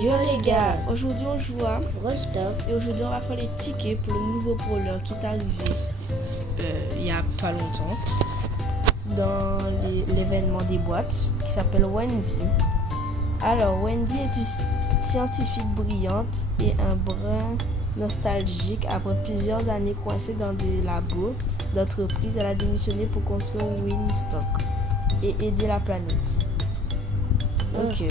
Yo les gars, aujourd'hui on joue à Brawl Stars. et aujourd'hui on va faire les tickets pour le nouveau brawler qui est arrivé il y a pas longtemps dans l'événement des boîtes qui s'appelle Wendy. Alors Wendy est une scientifique brillante et un brin nostalgique. Après plusieurs années coincée dans des labos d'entreprise, elle a démissionné pour construire Winstock et aider la planète. Ok.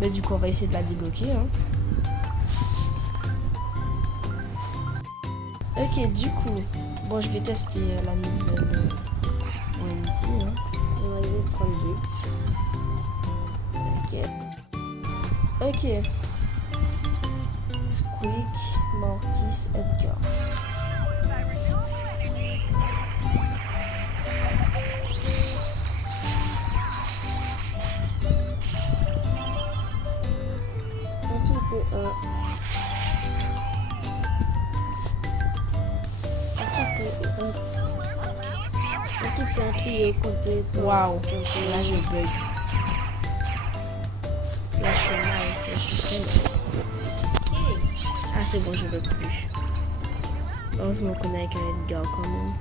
Mais du coup on va essayer de la débloquer hein. Ok, du coup, bon je vais tester la nouvelle Wendy hein. On va lui prendre deux. Ok. Ok. Squeak, Mortis, Edgar. Waouh, là je bug. Là je suis mal. Ah c'est bon, je veux plus. Heureusement qu'on est avec un Edgar quand même.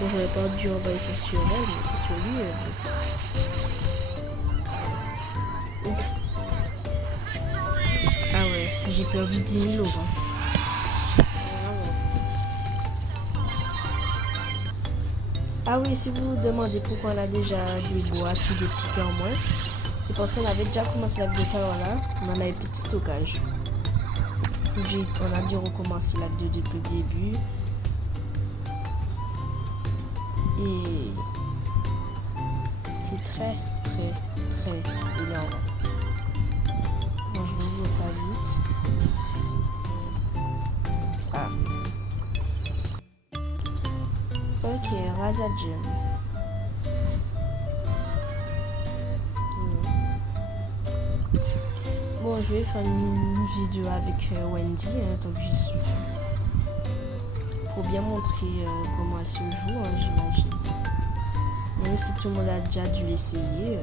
Bon, j'aurais pas dû envoyer ça sur elle, mais sur lui. Ah ouais, j'ai perdu 10 000 euros. Ah oui, si vous vous demandez pourquoi on a déjà des boîtes ou des tickets en moins, c'est parce qu'on avait déjà commencé la vidéo tout à l'heure là, mais on avait plus de stockage. On a dû recommencer la vidéo depuis le début. Et c'est très énorme. Bon, je vais ouvrir ça vite. Ah. Ok, Razad Gem. Bon, je vais faire une vidéo avec Wendy, hein, tant que j'y suis. Pour bien montrer comment elle se joue, hein, j'imagine. Même si tout le monde a déjà dû l'essayer.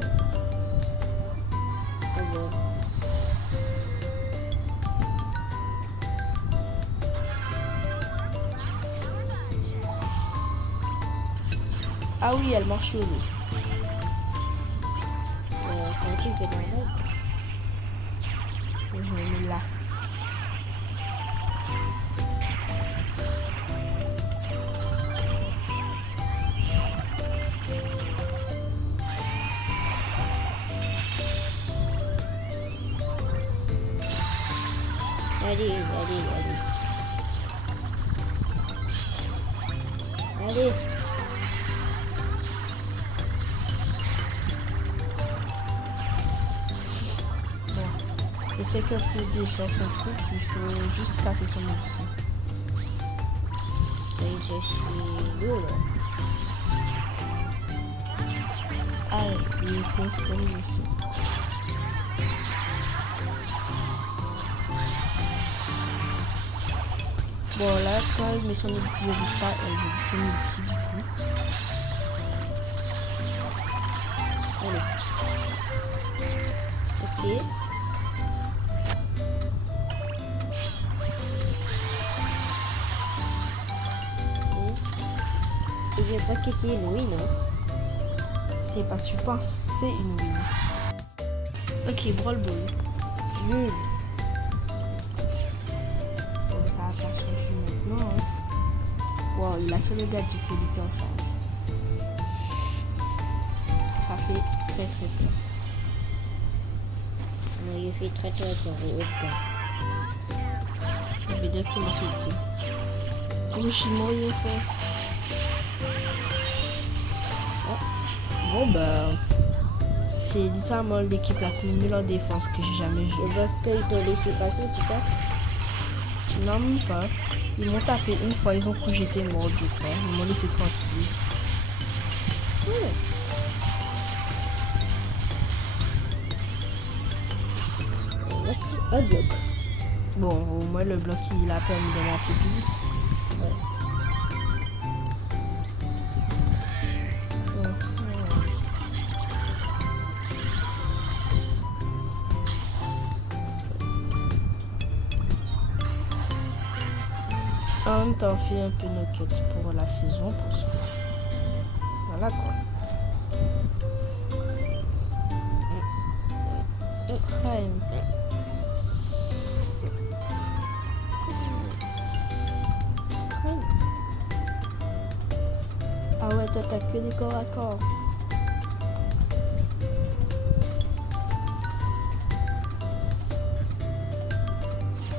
Ah oui, elle marche au lit. C'est un truc dans la Je vais le là. Allez. Allez. Je sais que pour défaire son truc, il faut juste casser son outil. Et je suis lourd. Ah, il était installé aussi. Bon, là, quand elle met son outil, je vise pas, elle vise son outil du coup. Allez. Ok. Et je crois que c'est une win, non? C'est pas que tu penses, c'est une win. Ok, Brawl Ball. Nul. Bon, ça va pas changer maintenant. Hein. Wow, il a fait le gadget et il en charge. Ça fait très peur. Non, il fait très peur. Je vais directement sauter. Oh, je suis mort une fois. Oh. Bon, bah. C'est littéralement l'équipe la plus nulle en défense que j'ai jamais vue. Le bataille de laisser passer, c'est ça? Non, même pas. Ils m'ont tapé une fois, ils ont cru que j'étais mort, je crois. Ils m'ont laissé tranquille. Voici un bloc. Bon, au moins le bloc il a permis de monter plus vite. même temps, on fait un peu nos quêtes pour la saison. Voilà quoi. Prime. Ah ouais, toi t'as que des corps à corps.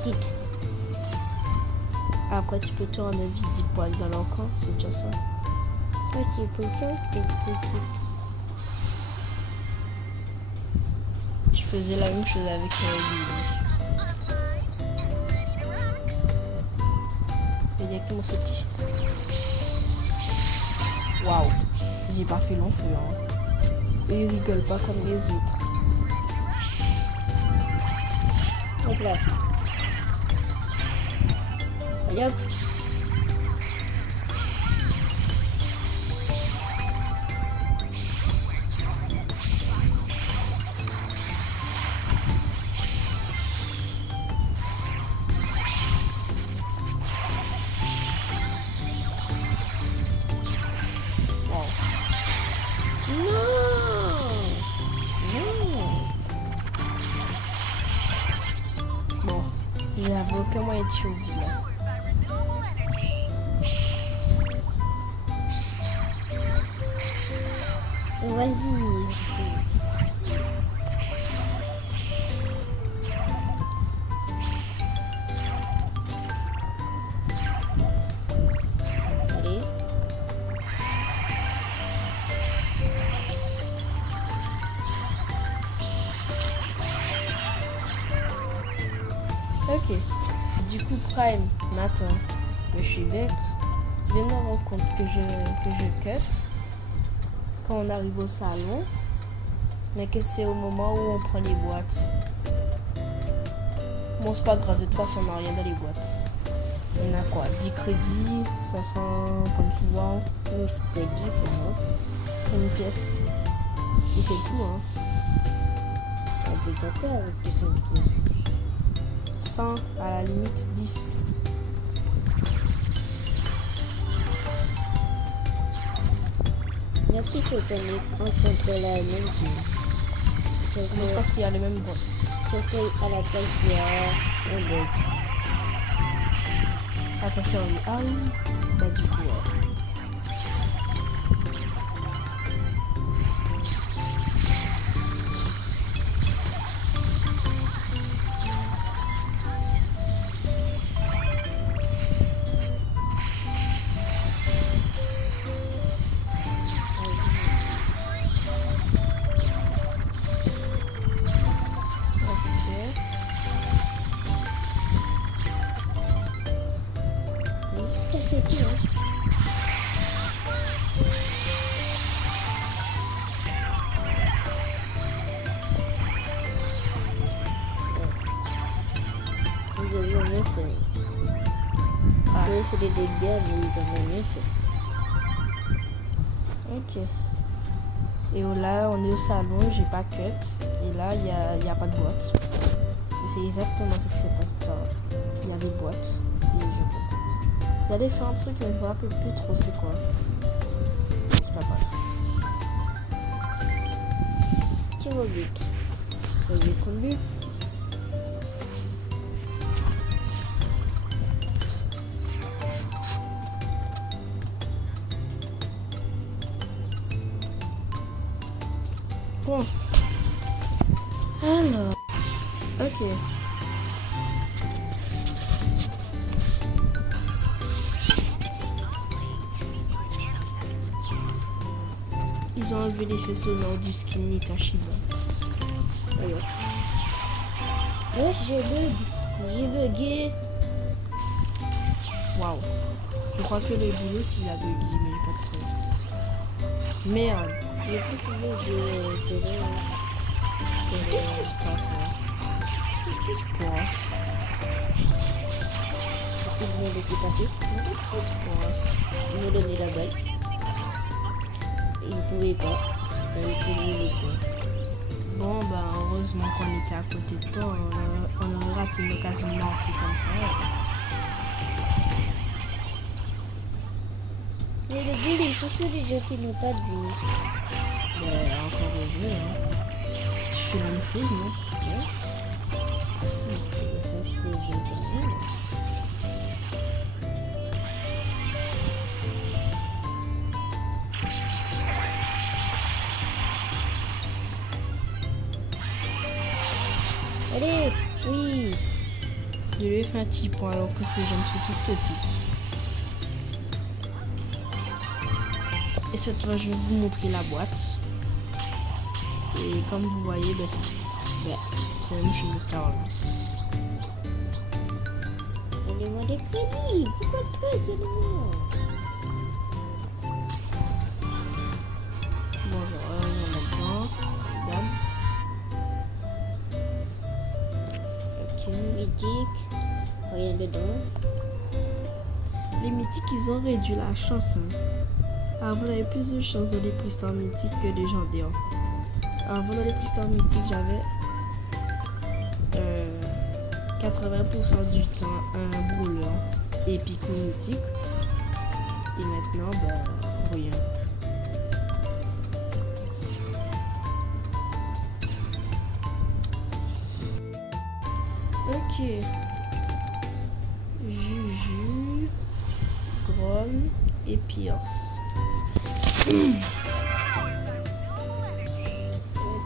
Quitte. Après tu peux te rendre invisible pour aller dans leur camp, c'est déjà ça. Ok, pour ça, Je faisais la même chose avec lui. Exactement ce petit. Waouh, il est pas fait long feu. Hein. Et il rigole pas comme les autres. hop là. Allez hop. Bon, il n'y avait aucun moyen de survie là. Vas-y. Allez. Ok. Du coup, Prime, Nathan, je suis bête. Je viens de me rendre compte que je cut quand on arrive au salon, mais que c'est au moment où on prend les boîtes. Bon, c'est pas grave, de toute façon, on n'a rien dans les boîtes. On a quoi? 10 crédits, 500 comme souvent, 11 crédits pour moi. 5 pièces. Et c'est tout, hein. On peut faire quoi avec les 5 pièces? 100, à la limite 10. Il y a plus qu'on est rencontre la même team. Je pense qu'il y a les mêmes boîtes. Sauf qu'à la place, il y a un buzz. Attention, oui. Ah oui. Bah du coup, C'est tout, hein. Ils ont rien fait. Ah. Ils ont fait des dégâts, mais ils ont rien fait. Ok. Et là, on est au salon, j'ai pas cut. Et là, il y a pas de boîte. Et c'est exactement ce qui s'est passé. Enfin, il y a des boîtes et je cut. Il y a des fait un truc, mais je me rappelle plus trop c'est quoi. C'est pas grave. Tire au but. Au but, au but. Bon. Alors. Ok. Ils ont enlevé les faisceaux lors du skin Nita Shiba. Regarde. Ouais, j'ai bug. J'ai bugué. Waouh. Je crois que le boulot s'il a bugué, mais j'ai pas de preuve. Merde. J'ai plus trouvé de Qu'est-ce qui se passe là? Qu'est-ce qui se passe? Tout le monde était passé. Qu'est-ce qui se passe? Ils m'ont donné la balle. Ils ne pouvaient pas. Ils pouvaient laisser. Bon, bah heureusement qu'on était à côté de toi. On aurait raté l'occasion de marquer comme ça. Mais le but, il faut que les gens qui n'ont pas de vie. Ben, encore heureux, hein. Tu fais la même chose, non? Ouais. Ah, si. Ça, c'est des animaux. Allez, oui. Je lui ai fait un petit point alors que ses jambes sont toutes petites. Et cette fois, je vais vous montrer la boîte. Et comme vous voyez, ben, c'est la même chose que là. Donnez-moi des crédits. Pourquoi toi, c'est moi? Bon, genre, il y en a dedans. Regarde. Ok. Mythique. Rien dedans. Les mythiques, ils ont réduit la chance. Hein. Avant, on avait plus de chance dans les préstants mythiques que légendaires. Avant, dans les préstants mythiques, j'avais 80% du temps un brouillon épique ou mythique. Et maintenant, ben, rien. Ok. Juju, Grom et Pierce.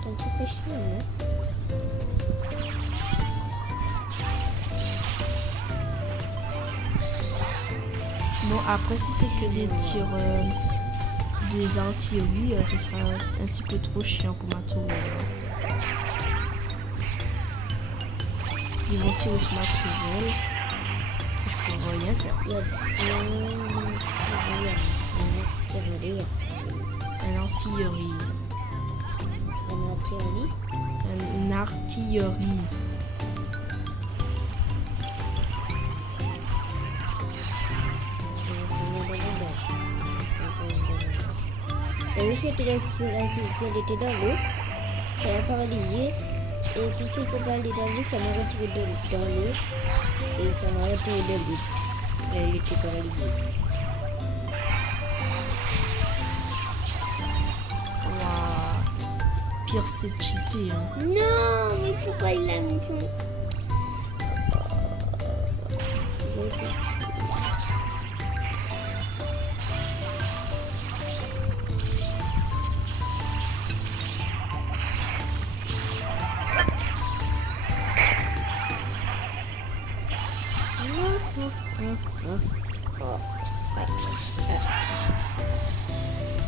Ton truc est chiant, non? Bon, après, si c'est que des tirs, des artilleries, ce sera un petit peu trop chiant pour ma tourelle. Ils vont tirer sur ma tourelle. Je pourrais rien faire. Il y a Un artillerie. un artillerie. Un artillerie. Et oui, c'était si elle était dans l'eau, ça m'a paralysé. Et puisque je ne peux pas aller dans l'eau, ça m'a retiré dans l'eau. Et ça m'a retiré de l'eau. Et elle était paralysée. Waouh. Pire, c'est cheaté. Hein. Non, mais pourquoi il a mis ça?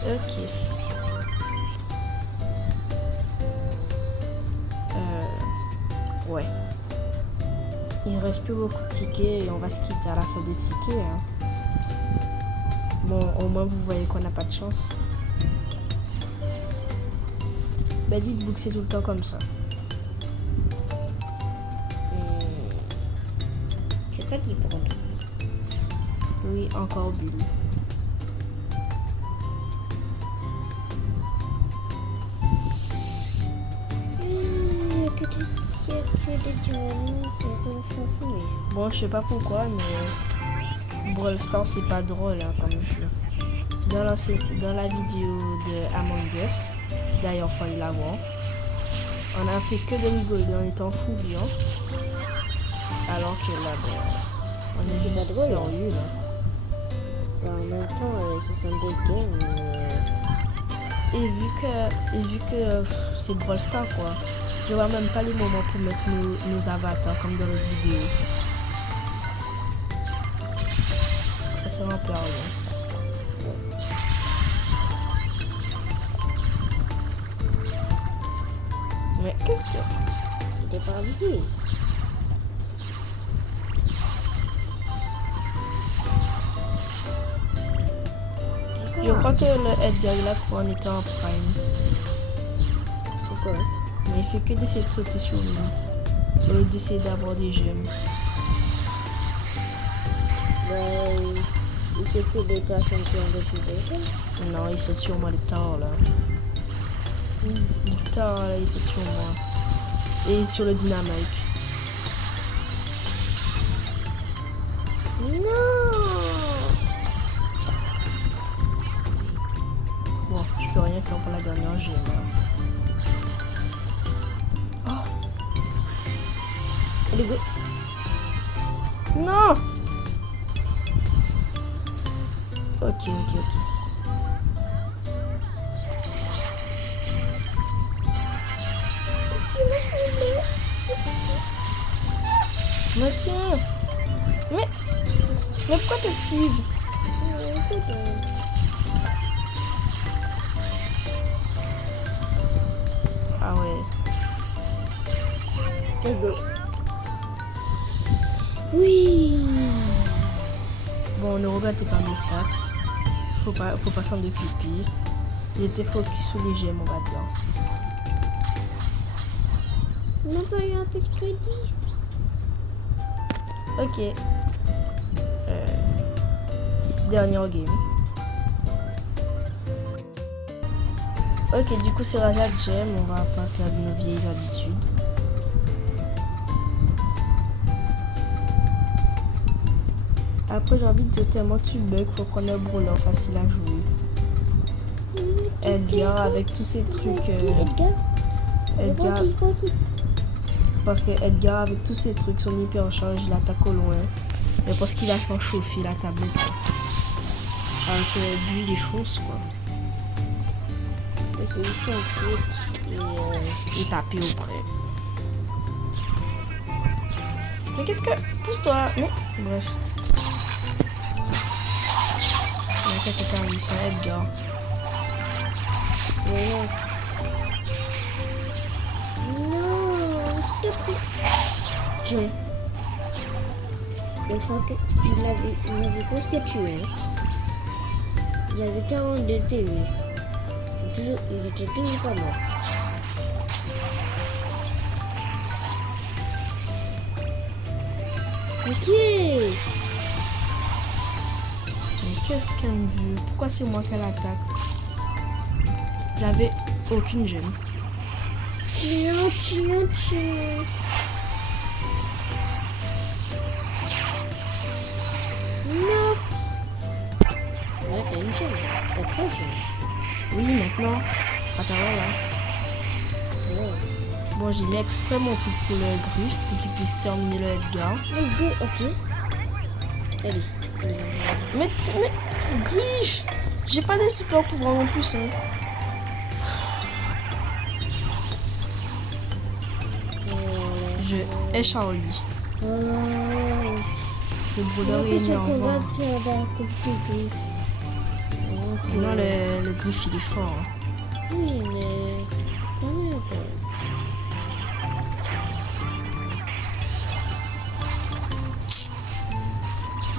Ok. Ouais. Il reste plus beaucoup de tickets et on va se quitter à la fin des tickets. Hein. Bon, au moins vous voyez qu'on n'a pas de chance. Bah dites-vous que c'est tout le temps comme ça. C'est pas qui prend. Oui, encore Bulle. Bon, je sais pas pourquoi, mais Brawl Stars c'est pas drôle hein, comme jeu. Dans la vidéo de Among Us, d'ailleurs fallait la voir, on a fait que de rigoler, on était en fou blanc. Alors que là, on est C'est juste pas drôle, sérieux là. Bah, en même temps, 62 games. Et vu que c'est Brawl Stars quoi, je vois même pas les moments pour mettre nos avatars comme dans l'autre vidéo. Ça sert un peu à rien. Mais qu'est-ce que... Il était paralysé. Je crois que le Edgar là pour en étant en prime. Pourquoi? Mais il fait que d'essayer de sauter sur lui. Au lieu d'essayer d'avoir des gemmes. Bah, il sait que c'est des personnes qui ont des pouvoirs. Non, il saute sur moi le tard là. Le tard là, il saute sur moi. Et sur le dynamite. Non! dernière gemme. Oh. Allez, go. Non. Ok. Mais tiens. Mais pourquoi t'esquives? Ah ouais. Let's go. Oui. Bon, ne regrettez pas mes stats. Faut pas s'en occuper. Il était focus sur les gemmes, on va dire. On n'a pas eu un peu de crédit. Ok. Dernière game. Ok, du coup sur Azad Gem, on va pas faire de nos vieilles habitudes. Après j'ai envie de dire tellement tu bugs, faut prendre un brawler facile à jouer. Edgar avec tous ces trucs. Edgar. Parce que Edgar avec tous ces trucs, son hyper charge, il attaque au loin. Mais parce qu'il a fait chauffer la tablette. Alors que lui il est chausse quoi. Ok, il faut un foot Et taper auprès. Mais qu'est-ce que... Pousse-toi. Non. Bref. Mais t'as un lycée, Edgar. Non, s'il te plaît. John. Il avait presque tué. Il avait 42 PV. Il était toujours pas mort. Ok. Mais qu'est-ce qu'elle me veut? Pourquoi c'est moi qu'elle attaque? J'avais aucune gemme. Tiens. Non. Ouais, t'as une gemme. T'as 3 gemmes. Oui, maintenant. Attends, voilà. Ouais. Bon, j'ai mis exprès mon truc pour le griffe pour qu'il puisse terminer le Edgar. Let's go, ok. Allez. Mais griffe! J'ai pas des super pouvoirs non plus, hein. Je hais Charlie. Ce brawler est énervant. Non, le griffe il est fort. Hein. Oui, mais quand même.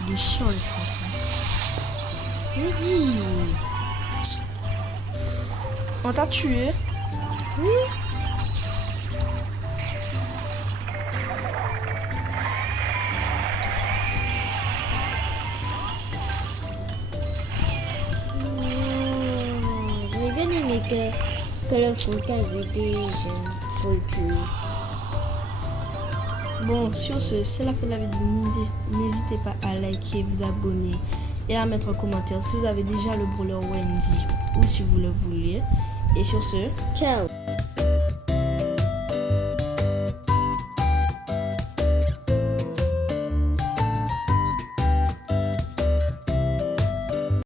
Il est chiant le français. Vas-y. On t'a tué? Oui. J'aurais bien aimé que le foot avait des jeunes pour le tuer. Bon, sur ce, c'est la fin de la vidéo. N'hésitez pas à liker, vous abonner et à mettre un commentaire si vous avez déjà le brawler Wendy ou si vous le voulez. Et sur ce, Ciao.